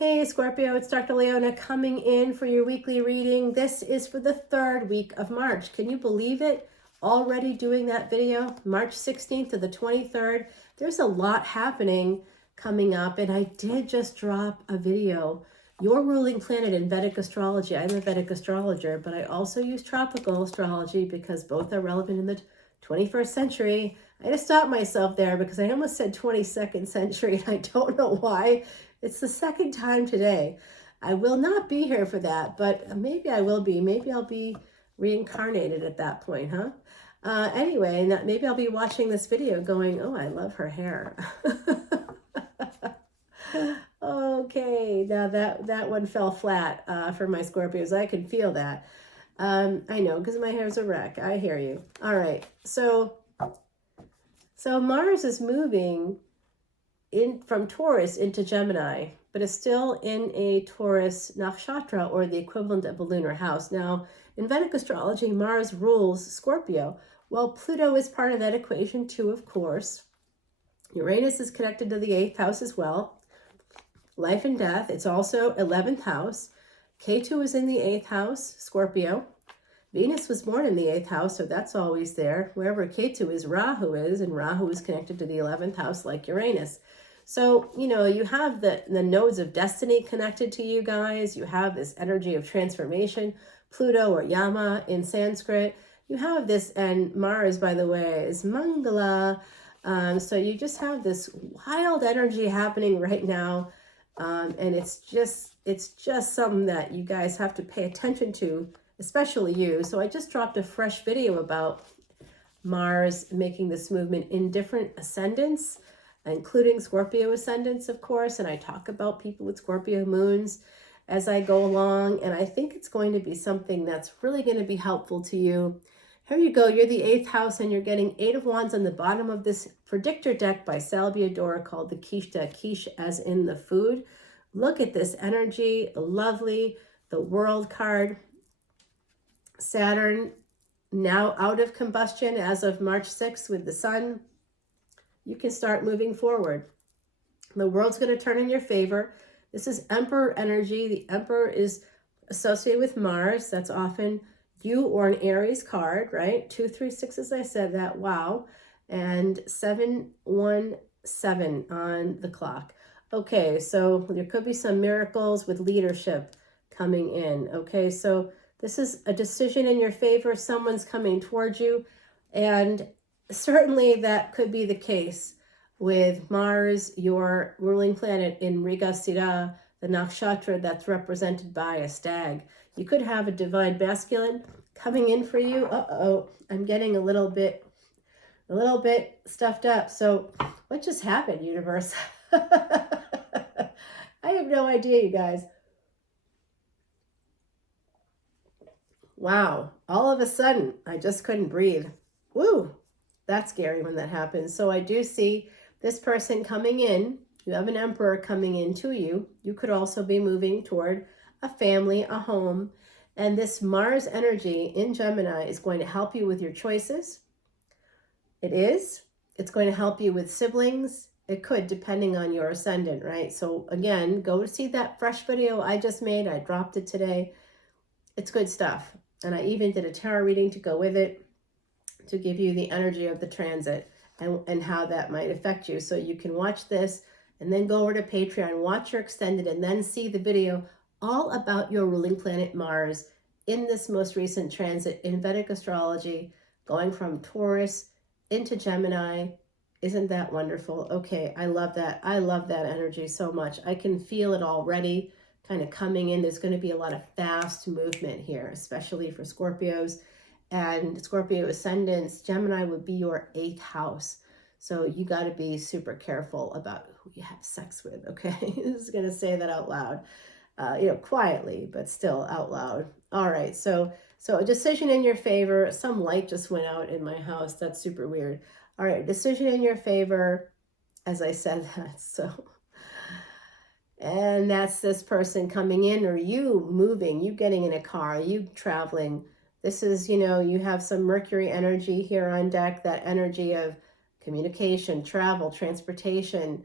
Hey Scorpio, it's Dr. Leona coming in for your weekly reading. This is for the third week of March. Can you believe it? Already doing that video, March 16th to the 23rd. There's a lot happening coming up, and I did just drop a video. Your ruling planet in Vedic astrology. I'm a Vedic astrologer, but I also use tropical astrology because both are relevant in the 21st century. I had to stop myself there because I almost said 22nd century, and I don't know why. It's the second time today. I will not be here for that, but maybe I will be. Maybe I'll be reincarnated at that point, huh? Anyway, maybe I'll be watching this video going, oh, I love her hair. Okay, now that one fell flat for my Scorpios. I can feel that. I know, because my hair's a wreck. I hear you. All right, so Mars is moving in from Taurus into Gemini, but is still in a Taurus nakshatra, or the equivalent of a lunar house. Now, in Vedic astrology, Mars rules Scorpio. Well, Pluto is part of that equation too, of course. Uranus is connected to the 8th house as well. Life and death. It's also 11th house. Ketu is in the 8th house, Scorpio. Venus was born in the 8th house, so that's always there. Wherever Ketu is, Rahu is, and Rahu is connected to the 11th house like Uranus. So, you have the nodes of destiny connected to you guys. You have this energy of transformation, Pluto or Yama in Sanskrit. You have this, and Mars, by the way, is Mangala. So you just have this wild energy happening right now. And it's just something that you guys have to pay attention to, especially you. So I just dropped a fresh video about Mars making this movement in different ascendants, including Scorpio ascendants, of course. And I talk about people with Scorpio moons as I go along. And I think it's going to be something that's really going to be helpful to you. Here you go. You're the 8th house, and you're getting 8 of Wands on the bottom of this predictor deck by Salviador called the Quiche deck, quiche as in the food. Look at this energy. Lovely. The World card. Saturn now out of combustion as of March 6th with the sun. You can start moving forward. The world's going to turn in your favor. This is Emperor energy. The Emperor is associated with Mars. That's often you or an Aries card, right? 2, 3, 6, as I said that. Wow. And 717 on the clock. Okay, so there could be some miracles with leadership coming in. Okay, so this is a decision in your favor. Someone's coming towards you. And certainly that could be the case with Mars, your ruling planet in Mrigasira, the nakshatra that's represented by a stag. You could have a divine masculine coming in for you. Uh-oh, I'm getting a little bit stuffed up. So what just happened, universe? I have no idea, you guys. Wow, all of a sudden, I just couldn't breathe. Woo, that's scary when that happens. So I do see this person coming in. You have an emperor coming into you. You could also be moving toward a family, a home. And this Mars energy in Gemini is going to help you with your choices. It's going to help you with siblings. It could, depending on your ascendant, right? So again, go see that fresh video I just made. I dropped it today. It's good stuff. And I even did a tarot reading to go with it to give you the energy of the transit and how that might affect you. So you can watch this and then go over to Patreon, watch your extended, and then see the video all about your ruling planet Mars in this most recent transit in Vedic astrology, going from Taurus into Gemini. Isn't that wonderful? Okay, I love that. I love that energy so much. I can feel it already kind of coming in. There's going to be a lot of fast movement here, especially for Scorpios and Scorpio ascendants. Gemini would be your 8th house. So you got to be super careful about who you have sex with, okay? I'm just going to say that out loud, quietly, but still out loud. All right, so a decision in your favor. Some light just went out in my house. That's super weird. All right, decision in your favor, as I said that, so... And that's this person coming in, or you moving, you getting in a car, you traveling. This is, you have some Mercury energy here on deck, that energy of communication, travel, transportation,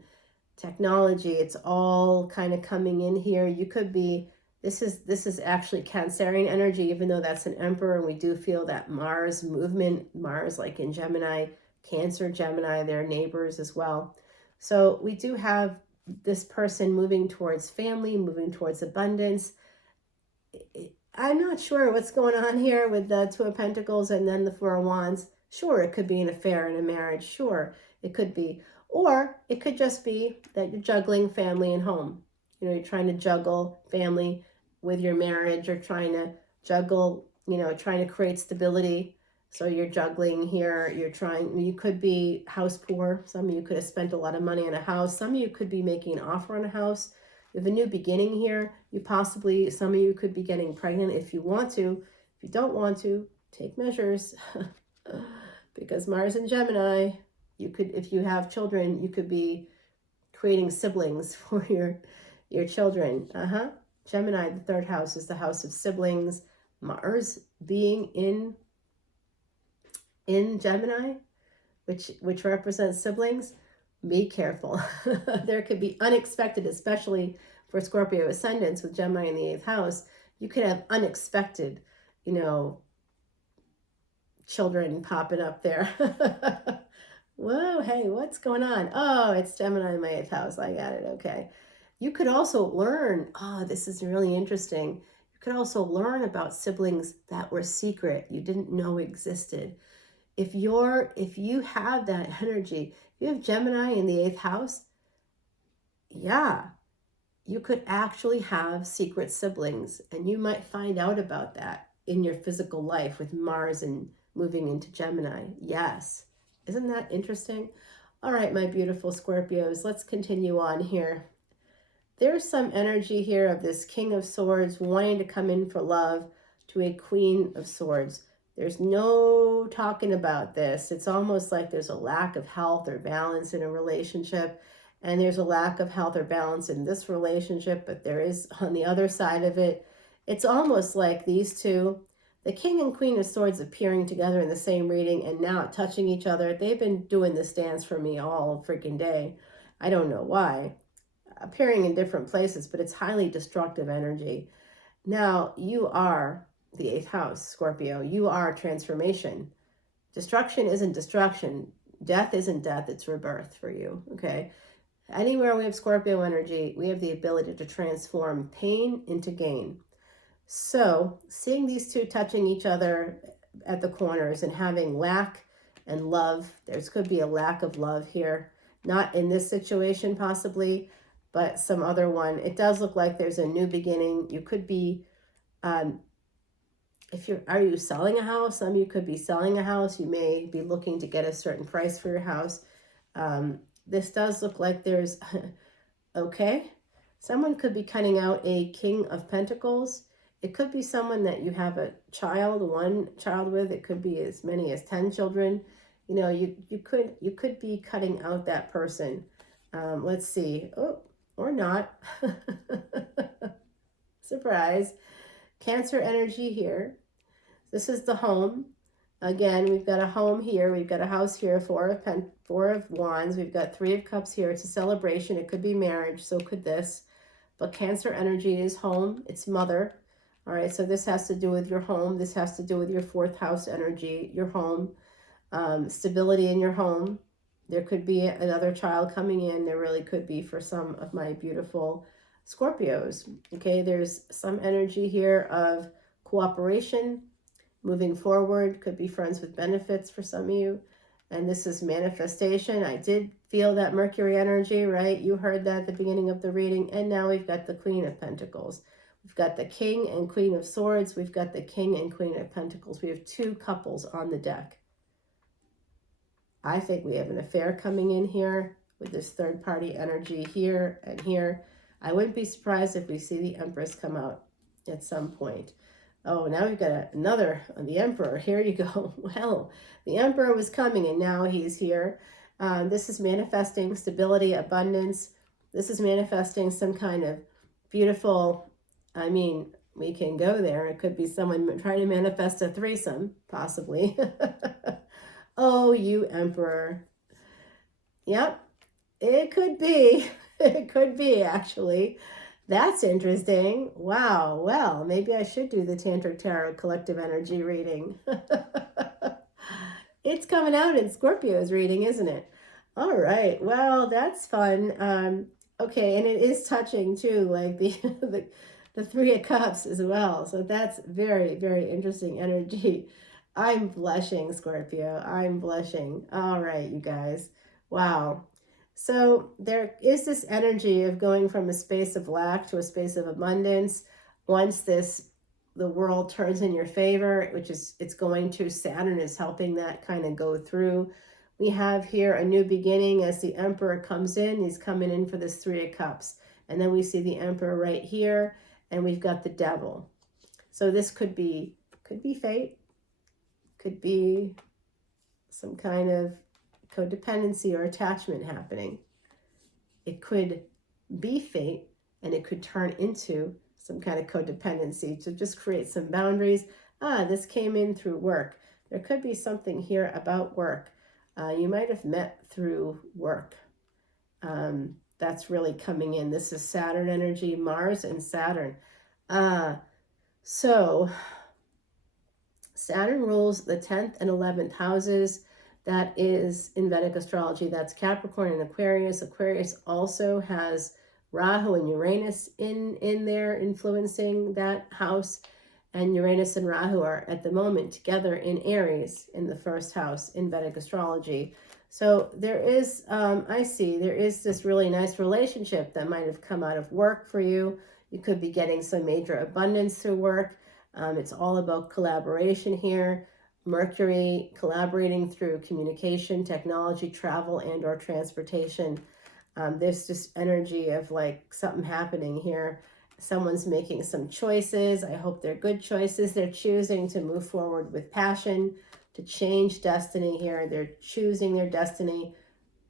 technology. It's all kind of coming in here. You could be, this is actually Cancerian energy, even though that's an emperor, and we do feel that Mars movement, Mars like in Gemini, Cancer, Gemini, they're neighbors as well. So we do have this person moving towards family, moving towards abundance. I'm not sure what's going on here with the Two of Pentacles and then the Four of Wands. Sure, it could be an affair and a marriage. Sure, it could be. Or it could just be that you're juggling family and home. You know, you're trying to juggle family with your marriage, or trying to juggle, you know, trying to create stability. So you're juggling here. You could be house poor. Some of you could have spent a lot of money on a house. Some of you could be making an offer on a house. You have a new beginning here. Some of you could be getting pregnant if you want to. If you don't want to, take measures. Because Mars and Gemini, you could, if you have children, you could be creating siblings for your children. Gemini, the third house, is the house of siblings. Mars being in Gemini, which represents siblings. Be careful. There could be unexpected, especially for Scorpio ascendants with Gemini in the 8th house. You could have unexpected, you know, children popping up there. Whoa, hey, what's going on? Oh, it's Gemini in my 8th house. I got it. Okay. You could also learn, this is really interesting. You could also learn about siblings that were secret, you didn't know existed. If you have that energy, if you have Gemini in the 8th house, yeah, you could actually have secret siblings, and you might find out about that in your physical life with Mars and moving into Gemini. Yes. Isn't that interesting? All right, my beautiful Scorpios, let's continue on here. There's some energy here of this King of Swords wanting to come in for love to a Queen of Swords. There's no talking about this. It's almost like there's a lack of health or balance in a relationship, and there's a lack of health or balance in this relationship, but there is on the other side of it. It's almost like these two, the King and Queen of Swords, appearing together in the same reading and now touching each other. They've been doing this dance for me all freaking day. I don't know why. Appearing in different places, but it's highly destructive energy. Now, you are the 8th house, Scorpio. You are transformation. Destruction isn't destruction. Death isn't death. It's rebirth for you, okay? Anywhere we have Scorpio energy, we have the ability to transform pain into gain. So seeing these two touching each other at the corners and having lack and love, there could be a lack of love here. Not in this situation possibly, but some other one. It does look like there's a new beginning. You could be, are you selling a house? Some of you could be selling a house. You may be looking to get a certain price for your house. This does look like there's, okay. Someone could be cutting out a King of Pentacles. It could be someone that you have one child with. It could be as many as 10 children. You know, you could be cutting out that person. Let's see. Oh, or not. Surprise. Cancer energy here. This is the home. Again, we've got a home here. We've got a house here, Four of Wands. We've got Three of Cups here. It's a celebration. It could be marriage. So could this. But Cancer energy is home. It's mother. All right, so this has to do with your home. This has to do with your 4th house energy, your home, stability in your home. There could be another child coming in. There really could be for some of my beautiful Scorpios. Okay, there's some energy here of cooperation, moving forward. Could be friends with benefits for some of you. And this is manifestation. I did feel that Mercury energy, right? You heard that at the beginning of the reading. And now we've got the Queen of Pentacles. We've got the King and Queen of Swords. We've got the King and Queen of Pentacles. We have 2 couples on the deck. I think we have an affair coming in here with this third-party energy here and here. I wouldn't be surprised if we see the Empress come out at some point. Oh, now we've got the Emperor. Here you go. Well, the Emperor was coming and now he's here. This is manifesting stability, abundance. This is manifesting some kind of beautiful, we can go there. It could be someone trying to manifest a threesome, possibly. Oh, you Emperor. Yep, it could be. It could be, actually. That's interesting. Wow. Well, maybe I should do the Tantric Tarot collective energy reading. It's coming out in Scorpio's reading, isn't it? All right. Well, that's fun. Okay, and it is touching too, like the the Three of Cups as well. So that's very, very interesting energy. I'm blushing, Scorpio. I'm blushing. All right, you guys. Wow. So there is this energy of going from a space of lack to a space of abundance. Once the world turns in your favor, which is it's going to, Saturn is helping that kind of go through. We have here a new beginning as the Emperor comes in. He's coming in for this Three of Cups. And then we see the Emperor right here, and we've got the Devil. So this could be fate, could be some kind of codependency or attachment happening. It could be fate, and it could turn into some kind of codependency to just create some boundaries. This came in through work. There could be something here about work. You might have met through work. That's really coming in. This is Saturn energy, Mars and Saturn. So Saturn rules the 10th and 11th houses. That is, in Vedic astrology, that's Capricorn and Aquarius. Aquarius also has Rahu and Uranus in there influencing that house. And Uranus and Rahu are at the moment together in Aries in the first house in Vedic astrology. So there is, I see, there is this really nice relationship that might have come out of work for you. You could be getting some major abundance through work. It's all about collaboration here. Mercury collaborating through communication, technology, travel, and or transportation. There's this energy of like something happening here. Someone's making some choices. I hope they're good choices. They're choosing to move forward with passion, to change destiny here. They're choosing their destiny.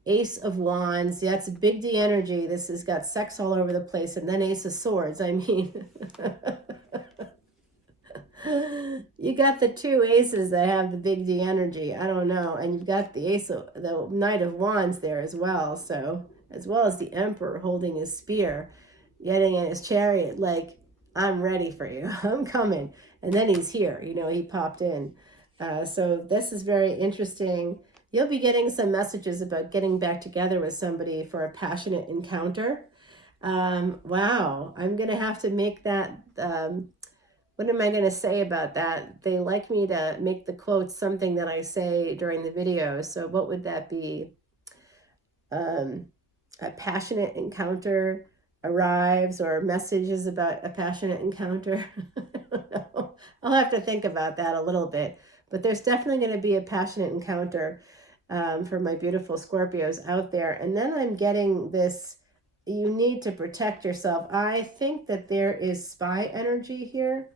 Ace of Wands. That's big D energy. This has got sex all over the place. And then Ace of Swords. I mean... You got the two aces that have the big D energy. I don't know. And you've got the Knight of Wands there as well. So, as well as the Emperor holding his spear, getting in his chariot, like, I'm ready for you. I'm coming. And then he's here. You know, he popped in. So this is very interesting. You'll be getting some messages about getting back together with somebody for a passionate encounter. Wow. I'm going to have to make that... what am I going to say about that? They like me to make the quotes something that I say during the video. So what would that be? A passionate encounter arrives, or messages about a passionate encounter. I don't know. I'll have to think about that a little bit. But there's definitely going to be a passionate encounter for my beautiful Scorpios out there. And then I'm getting this, you need to protect yourself. I think that there is spy energy here.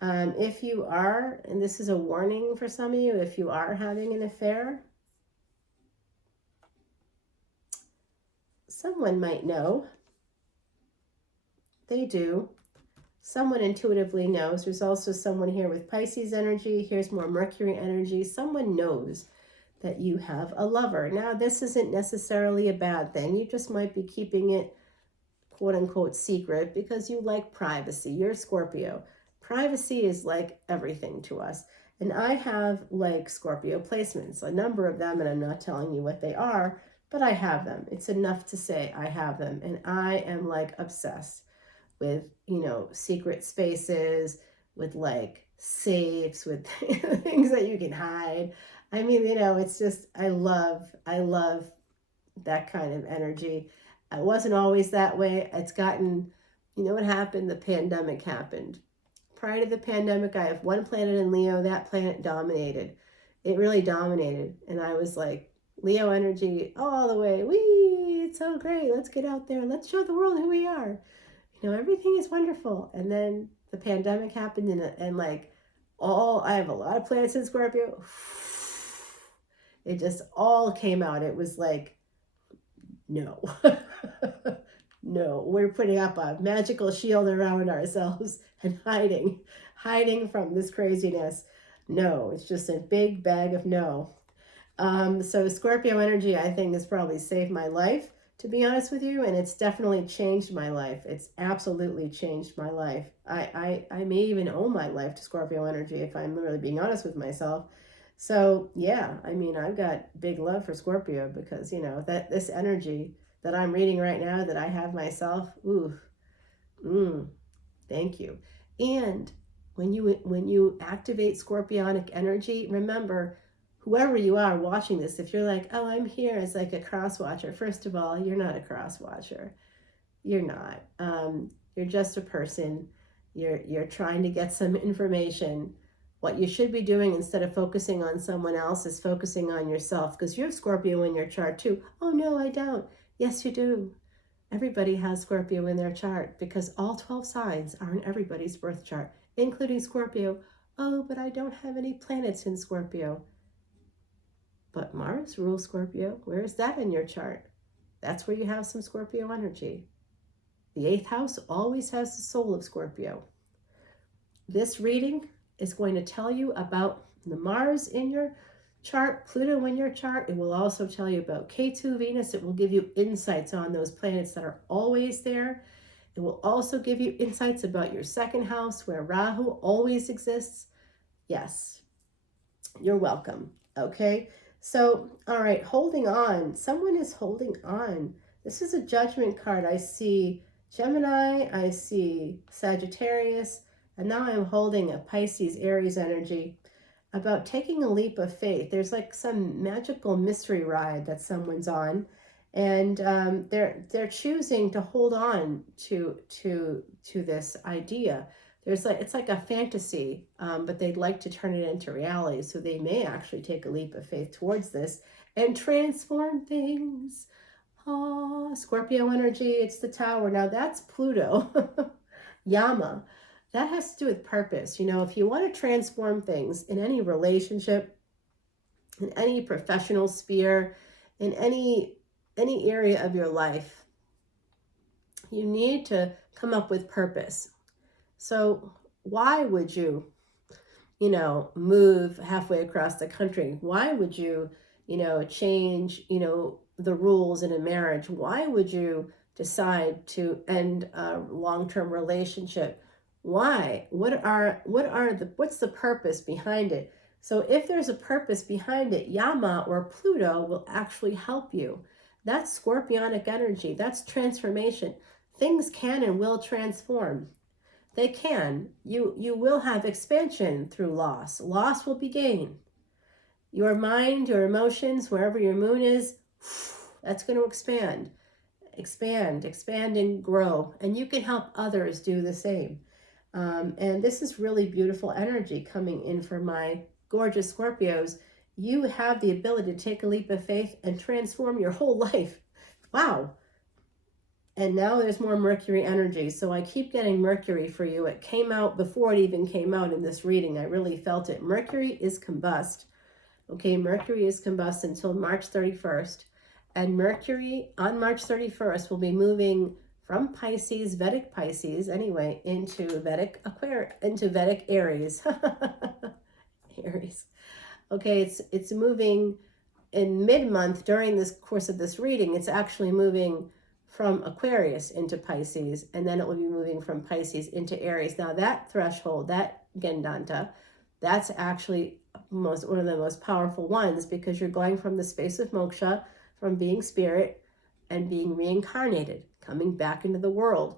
If you are, and this is a warning for some of you, if you are having an affair, someone might know. They do. Someone intuitively knows. There's also someone here with Pisces energy. Here's more Mercury energy. Someone knows that you have a lover. Now, this isn't necessarily a bad thing. You just might be keeping it, quote unquote, secret because you like privacy. You're Scorpio. Privacy is like everything to us. And I have like Scorpio placements, a number of them, and I'm not telling you what they are, but I have them. It's enough to say I have them. And I am like obsessed with, you know, secret spaces, with like safes, with things that you can hide. I mean, you know, it's just, I love that kind of energy. I wasn't always that way. It's gotten, you know what happened? The pandemic happened. Prior to the pandemic, I have one planet in Leo. That planet dominated. It really dominated. And I was like, Leo energy all the way. Whee, it's so great. Let's get out there. Let's show the world who we are. You know, everything is wonderful. And then the pandemic happened, and like I have a lot of planets in Scorpio. It just all came out. It was like, no. No, we're putting up a magical shield around ourselves and hiding from this craziness. No, it's just a big bag of no. So Scorpio energy, I think, has probably saved my life to be honest with you, and it's definitely changed my life. It's absolutely changed my life. I may even owe my life to Scorpio energy if I'm really being honest with myself. So yeah, I mean, I've got big love for Scorpio because, you know, that this energy that I'm reading right now that I have myself, ooh, thank you. And when you activate scorpionic energy, remember, whoever you are watching this, if you're like, oh, I'm here as like a cross watcher, first of all, you're not a cross watcher. You're not. You're just a person. You're trying to get some information. What you should be doing instead of focusing on someone else is focusing on yourself, because you have Scorpio in your chart too. Oh no, I don't. Yes, you do. Everybody has Scorpio in their chart because all 12 signs are in everybody's birth chart, including Scorpio. Oh, but I don't have any planets in Scorpio. But Mars rules Scorpio. Where is that in your chart? That's where you have some Scorpio energy. The 8th house always has the soul of Scorpio. This reading is going to tell you about the Mars in your chart, Pluto in your chart. It will also tell you about K2 Venus. It will give you insights on those planets that are always there. It will also give you insights about your 2nd house where Rahu always exists. Yes, you're welcome. Okay, so all right, holding on. Someone is holding on. This is a judgment card. I see Gemini, I see Sagittarius, and now I'm holding a Pisces Aries energy about taking a leap of faith. There's like some magical mystery ride that someone's on, and they're choosing to hold on to this idea. It's like a fantasy, but they'd like to turn it into reality. So they may actually take a leap of faith towards this and transform things. Scorpio energy, it's the Tower. Now that's Pluto. Yama. That has to do with purpose. You know, if you want to transform things in any relationship, in any professional sphere, in any area of your life, you need to come up with purpose. So why would you, move halfway across the country? Why would you, change, the rules in a marriage? Why would you decide to end a long-term relationship? Why? What's the purpose behind it? So if there's a purpose behind it, Yama or Pluto will actually help you. That's scorpionic energy. That's transformation. Things can and will transform. They can. You will have expansion through loss. Loss will be gain. Your mind, your emotions, wherever your moon is, that's going to expand and grow. And you can help others do the same. And this is really beautiful energy coming in for my gorgeous Scorpios. You have the ability to take a leap of faith and transform your whole life. Wow. And now there's more Mercury energy. So I keep getting Mercury for you. It came out before it even came out in this reading. I really felt it. Mercury is combust. Okay, Mercury is combust until March 31st. And Mercury on March 31st will be moving from Pisces, Vedic Pisces, anyway, into Vedic Aries. Aries. Okay, it's moving in mid-month during this course of this reading. It's actually moving from Aquarius into Pisces, and then it will be moving from Pisces into Aries. Now that threshold, that Gendanta, that's actually one of the most powerful ones, because you're going from the space of moksha, from being spirit and being reincarnated, coming back into the world.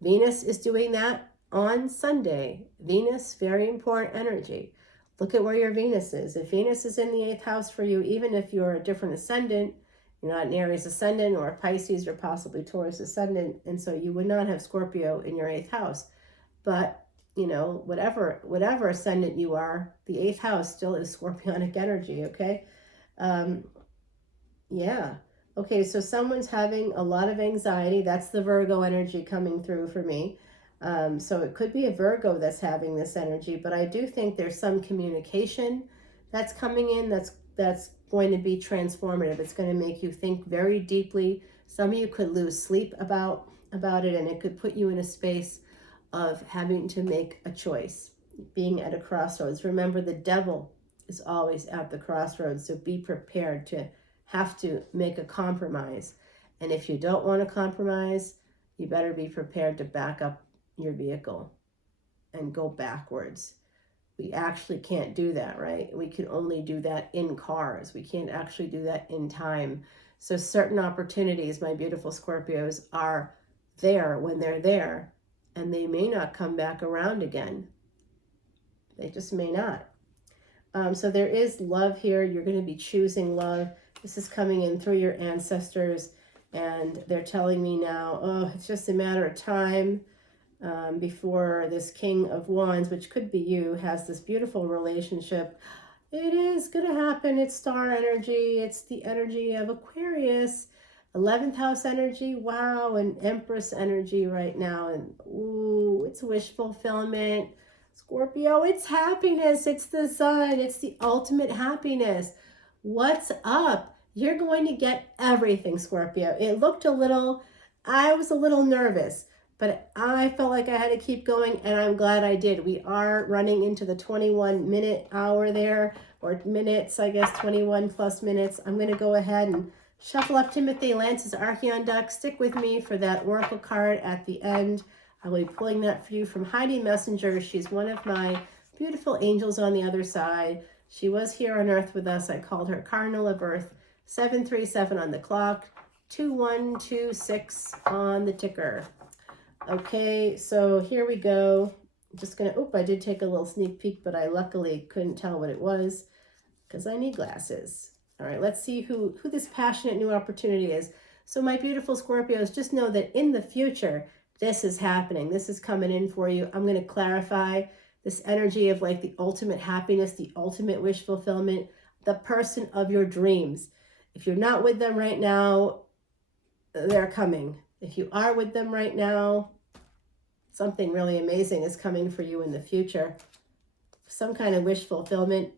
Venus is doing that on Sunday. Venus, very important energy. Look at where your Venus is. If Venus is in the 8th house for you, even if you're a different ascendant, you're not an Aries ascendant or a Pisces or possibly Taurus ascendant, and so you would not have Scorpio in your 8th house. But, whatever ascendant you are, the 8th house still is scorpionic energy, okay? Yeah. Okay, so someone's having a lot of anxiety. That's the Virgo energy coming through for me. So it could be a Virgo that's having this energy, but I do think there's some communication that's coming in that's going to be transformative. It's going to make you think very deeply. Some of you could lose sleep about it, and it could put you in a space of having to make a choice, being at a crossroads. Remember, the devil is always at the crossroads, so be prepared to have to make a compromise. And if you don't want to compromise, you better be prepared to back up your vehicle and go backwards. We actually can't do that, right? We can only do that in cars. We can't actually do that in time. So certain opportunities, my beautiful Scorpios, are there when they're there, and they may not come back around again. They just may not. So there is love here. You're going to be choosing love. This is coming in through your ancestors, and they're telling me now, oh, it's just a matter of time before this King of Wands, which could be you, has this beautiful relationship. It is going to happen. It's star energy. It's the energy of Aquarius, 11th house energy. Wow. And Empress energy right now. And ooh, it's wish fulfillment. Scorpio, it's happiness. It's the sun. It's the ultimate happiness. What's up? You're going to get everything, Scorpio. It looked I was a little nervous, but I felt like I had to keep going, and I'm glad I did. We are running into the 21-minute hour there, or minutes, I guess, 21 plus minutes. I'm going to go ahead and shuffle up Timothy Lance's Archeon deck. Stick with me for that oracle card at the end. I will be pulling that for you from Heidi Messenger. She's one of my beautiful angels on the other side. She was here on Earth with us. I called her Cardinal of Earth. 737 on the clock, 2126 on the ticker. Okay, so here we go. I'm just gonna, I did take a little sneak peek, but I luckily couldn't tell what it was because I need glasses. All right, let's see who this passionate new opportunity is. So my beautiful Scorpios, just know that in the future, this is happening. This is coming in for you. I'm gonna clarify this energy of like the ultimate happiness, the ultimate wish fulfillment, the person of your dreams. If you're not with them right now, they're coming. If you are with them right now, something really amazing is coming for you in the future. Some kind of wish fulfillment.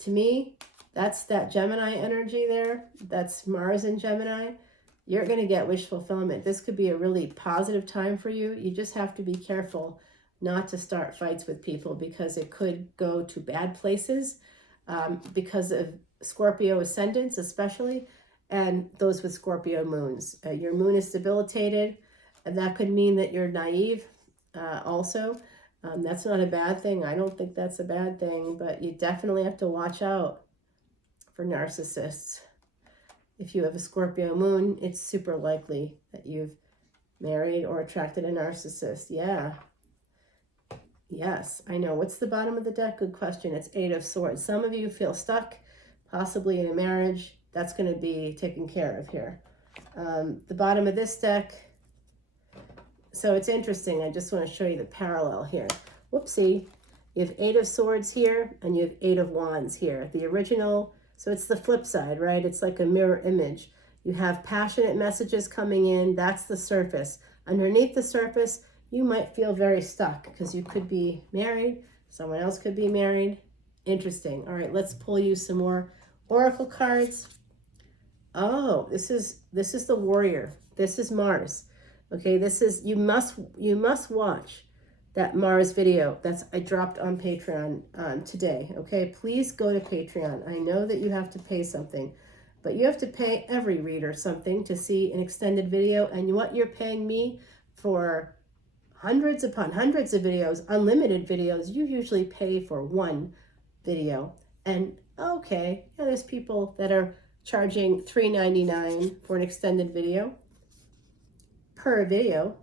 To me, that's that Gemini energy there. That's Mars in Gemini. You're going to get wish fulfillment. This could be a really positive time for you. You just have to be careful not to start fights with people because it could go to bad places because of Scorpio ascendants especially, and those with Scorpio moons. Your moon is debilitated, and that could mean that you're naive also. That's not a bad thing. I don't think that's a bad thing, but you definitely have to watch out for narcissists. If you have a Scorpio moon, it's super likely that you've married or attracted a narcissist. Yeah. Yes, I know. What's the bottom of the deck? Good question. It's 8 of Swords. Some of you feel stuck, possibly in a marriage. That's going to be taken care of here. The bottom of this deck. So it's interesting. I just want to show you the parallel here. Whoopsie. You have 8 of Swords here, and you have 8 of Wands here. The original, so it's the flip side, right? It's like a mirror image. You have passionate messages coming in. That's the surface. Underneath the surface, you might feel very stuck because you could be married. Someone else could be married. Interesting. All right, let's pull you some more oracle cards. Oh, this is the warrior. This is Mars. Okay, this is, you must watch that Mars video I dropped on Patreon today. Okay, please go to Patreon. I know that you have to pay something, but you have to pay every reader something to see an extended video. And what you're paying me for hundreds upon hundreds of videos, unlimited videos, you usually pay for one video. And okay, yeah, there's people that are charging $3.99 for an extended video per video.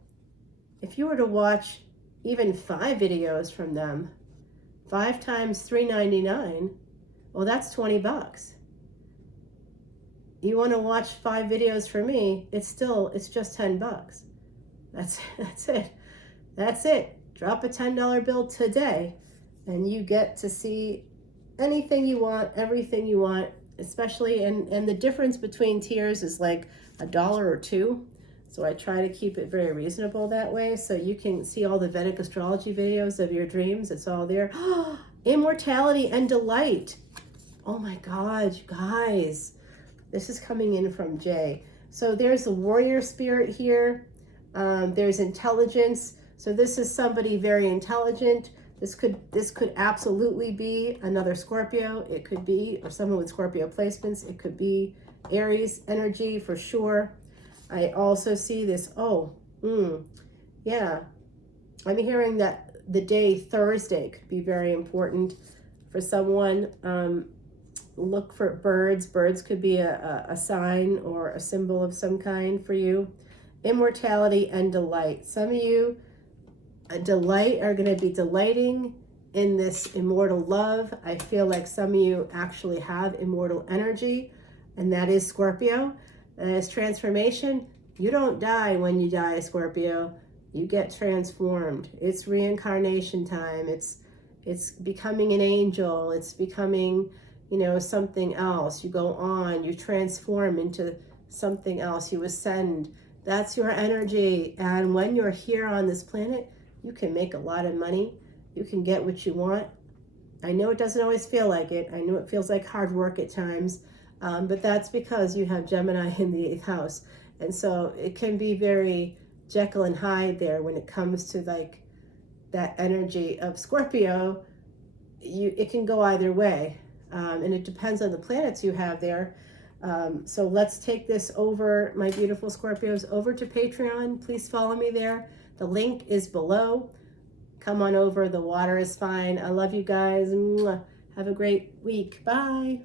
If you were to watch even 5 videos from them, 5 times $3.99, well, that's $20. You want to watch 5 videos for me, it's just $10. That's it. That's it. Drop a $10 bill today and you get to see anything you want, everything you want, especially, and the difference between tiers is like $1 or $2. So I try to keep it very reasonable that way. So you can see all the Vedic astrology videos of your dreams. It's all there. Immortality and delight. Oh my God, you guys. This is coming in from Jay. So there's the warrior spirit here. There's intelligence. So this is somebody very intelligent. This could absolutely be another Scorpio. It could be, or someone with Scorpio placements. It could be Aries energy for sure. I also see this, yeah, I'm hearing that the day Thursday could be very important for someone. Look for birds. Birds could be a sign or a symbol of some kind for you. Immortality and delight. Some of you, a delight, are going to be delighting in this immortal love. I feel like some of you actually have immortal energy, and that is Scorpio. And as transformation, you don't die when you die, Scorpio. You get transformed. It's reincarnation time. It's becoming an angel. It's becoming, something else. You go on, you transform into something else. You ascend. That's your energy. And when you're here on this planet, you can make a lot of money. You can get what you want. I know it doesn't always feel like it. I know it feels like hard work at times. But that's because you have Gemini in the 8th house. And so it can be very Jekyll and Hyde there when it comes to like that energy of Scorpio. It can go either way. And it depends on the planets you have there. So let's take this over, my beautiful Scorpios, over to Patreon. Please follow me there. The link is below. Come on over. The water is fine. I love you guys. Have a great week. Bye.